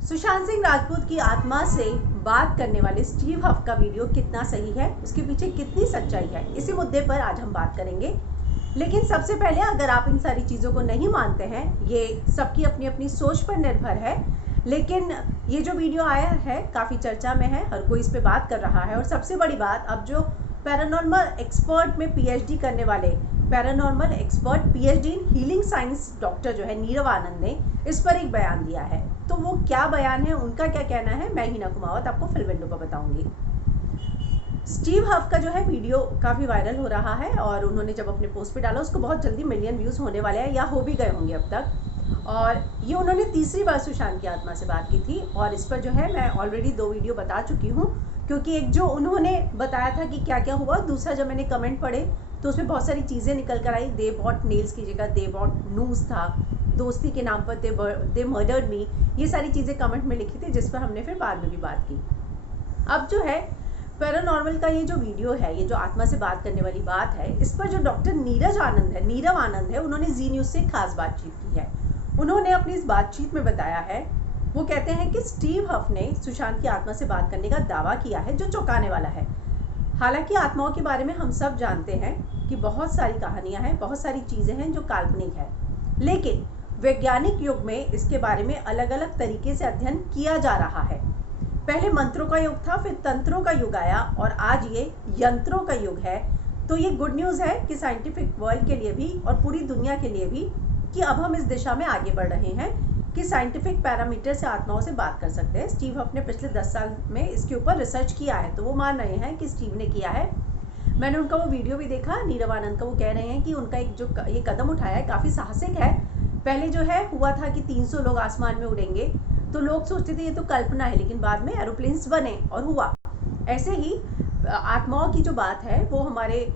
सुशांत सिंह राजपूत की आत्मा से बात करने वाले स्टीव हफ का वीडियो कितना सही है, उसके पीछे कितनी सच्चाई है, इसी मुद्दे पर आज हम बात करेंगे। लेकिन सबसे पहले, अगर आप इन सारी चीज़ों को नहीं मानते हैं, ये सबकी अपनी अपनी सोच पर निर्भर है, लेकिन ये जो वीडियो आया है काफ़ी चर्चा में है, हर कोई इस पर बात कर रहा है। और सबसे बड़ी बात, अब जो पैरानॉर्मल एक्सपर्ट में पीएचडी करने वाले paranormal expert PhD in healing science doctor जो है नीरव आनंद ने इस पर एक बयान दिया है। तो वो क्या बयान है, उनका क्या कहना है, मैं हिना कुमावत आपको फिल्म विंडो पर बताऊंगी। स्टीव हफ का जो है वीडियो काफ़ी वायरल हो रहा है और उन्होंने जब अपने पोस्ट पे डाला, उसको बहुत जल्दी मिलियन व्यूज़ होने वाले हैं या हो भी गए होंगे अब तक। और ये उन्होंने तीसरी बार सुशांत की आत्मा से बात की थी और इस पर जो है मैं ऑलरेडी 2 वीडियो बता चुकी हूँ, क्योंकि एक जो उन्होंने बताया था कि क्या क्या हुआ, दूसरा जब मैंने कमेंट पढ़े तो उसमें बहुत सारी चीज़ें निकल कर आई। दे बॉट नेल्स की जगह दे बॉट नूज था, दोस्ती के नाम पर दे मर्डर्ड मी, ये सारी चीज़ें कमेंट में लिखी थी, जिस पर हमने फिर बाद में भी बात की। अब जो है पैरानॉर्मल का ये जो वीडियो है, ये जो आत्मा से बात करने वाली बात है, इस पर जो डॉक्टर नीरव आनंद है, उन्होंने जी न्यूज़ से खास बातचीत की है। उन्होंने अपनी इस बातचीत में बताया है, वो कहते हैं कि स्टीव हफ ने सुशांत की आत्मा से बात करने का दावा किया है, जो चौंकाने वाला है। हालांकि आत्माओं के बारे में हम सब जानते हैं कि बहुत सारी कहानियां हैं, बहुत सारी चीज़ें हैं जो काल्पनिक है, लेकिन वैज्ञानिक युग में इसके बारे में अलग अलग तरीके से अध्ययन किया जा रहा है। पहले मंत्रों का युग था, फिर तंत्रों का युग आया और आज ये यंत्रों का युग है। तो ये गुड न्यूज़ है कि साइंटिफिक वर्ल्ड के लिए भी और पूरी दुनिया के लिए भी, कि अब हम इस दिशा में आगे बढ़ रहे हैं कि साइंटिफिक पैरामीटर से आत्माओं से बात कर सकते हैं। स्टीव हफ ने पिछले 10 साल में इसके ऊपर रिसर्च किया है, तो वो मान रहे हैं कि स्टीव ने किया है। मैंने उनका वो वीडियो भी देखा नीरव आनंद का। वो कह रहे हैं कि उनका एक जो ये कदम उठाया है काफ़ी साहसिक है। पहले जो है हुआ था कि 300 लोग आसमान में उड़ेंगे, तो लोग सोचते थे ये तो कल्पना है, लेकिन बाद में एरोप्लेन्स बने और हुआ। ऐसे ही आत्माओं की जो बात है वो हमारे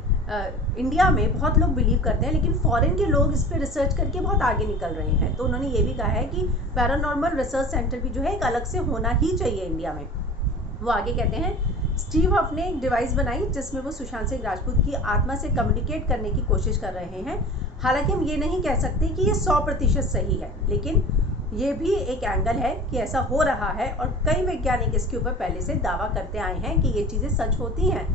इंडिया में बहुत लोग बिलीव करते हैं, लेकिन फॉरेन के लोग इस पर रिसर्च करके बहुत आगे निकल रहे हैं। तो उन्होंने ये भी कहा है कि पैरानॉर्मल रिसर्च सेंटर भी जो है एक अलग से होना ही चाहिए इंडिया में। वो आगे कहते हैं, स्टीव हफ ने एक डिवाइस बनाई जिसमें वो सुशांत सिंह राजपूत की आत्मा से कम्युनिकेट करने की कोशिश कर रहे हैं। हालांकि हम ये नहीं कह सकते कि ये 100% सही है, लेकिन ये भी एक एंगल है कि ऐसा हो रहा है और कई वैज्ञानिक इसके ऊपर पहले से दावा करते आए हैं कि ये चीज़ें सच होती हैं।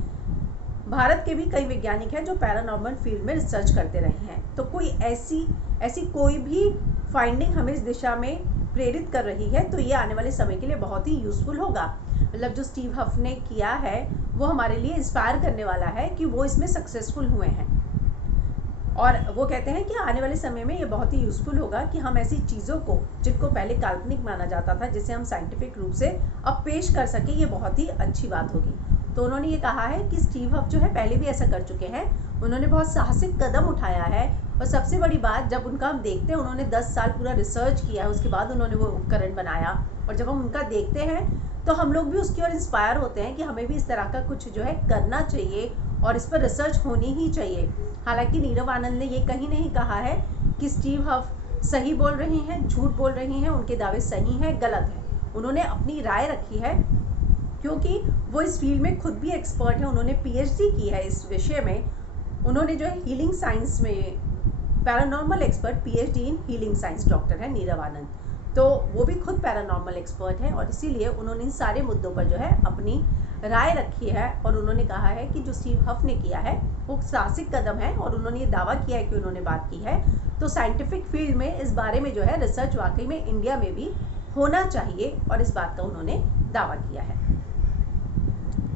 भारत के भी कई वैज्ञानिक हैं जो पैरानॉर्मल फील्ड में रिसर्च करते रहे हैं। तो कोई ऐसी कोई भी फाइंडिंग हमें इस दिशा में प्रेरित कर रही है, तो ये आने वाले समय के लिए बहुत ही यूज़फुल होगा। मतलब जो स्टीव हफ ने किया है वो हमारे लिए इंस्पायर करने वाला है कि वो इसमें सक्सेसफुल हुए हैं। और वो कहते हैं कि आने वाले समय में ये बहुत ही यूज़फुल होगा कि हम ऐसी चीज़ों को, जिनको पहले काल्पनिक माना जाता था, जिसे हम साइंटिफिक रूप से अब पेश कर सकें, ये बहुत ही अच्छी बात होगी। तो उन्होंने ये कहा है कि स्टीव हफ जो है पहले भी ऐसा कर चुके हैं, उन्होंने बहुत साहसिक कदम उठाया है। और सबसे बड़ी बात, जब उनका हम देखते हैं, उन्होंने 10 साल पूरा रिसर्च किया है, उसके बाद उन्होंने वो उपकरण बनाया, और जब हम उनका देखते हैं तो हम लोग भी उसकी ओर इंस्पायर होते हैं कि हमें भी इस तरह का कुछ जो है करना चाहिए और इस पर रिसर्च होनी ही चाहिए। हालांकि नीरव आनंद ने ये कहीं नहीं कहा है कि स्टीव हफ सही बोल रही हैं, झूठ बोल रही हैं, उनके दावे सही हैं, गलत हैं। उन्होंने अपनी राय रखी है, क्योंकि वो इस फील्ड में खुद भी एक्सपर्ट है, उन्होंने पीएचडी की है इस विषय में। उन्होंने जो है हीलिंग साइंस में paranormal expert PhD in healing science doctor है नीरव आनंद, तो वो भी खुद पैरानॉर्मल एक्सपर्ट है और इसीलिए उन्होंने इन सारे मुद्दों पर जो है अपनी राय रखी है। और उन्होंने कहा है कि जो स्टीव हफ ने किया है वो साहसिक कदम है और उन्होंने ये दावा किया है कि उन्होंने बात की है। तो साइंटिफिक फील्ड में इस बारे में जो है रिसर्च वाकई में इंडिया में भी होना चाहिए और इस बात का उन्होंने दावा किया है।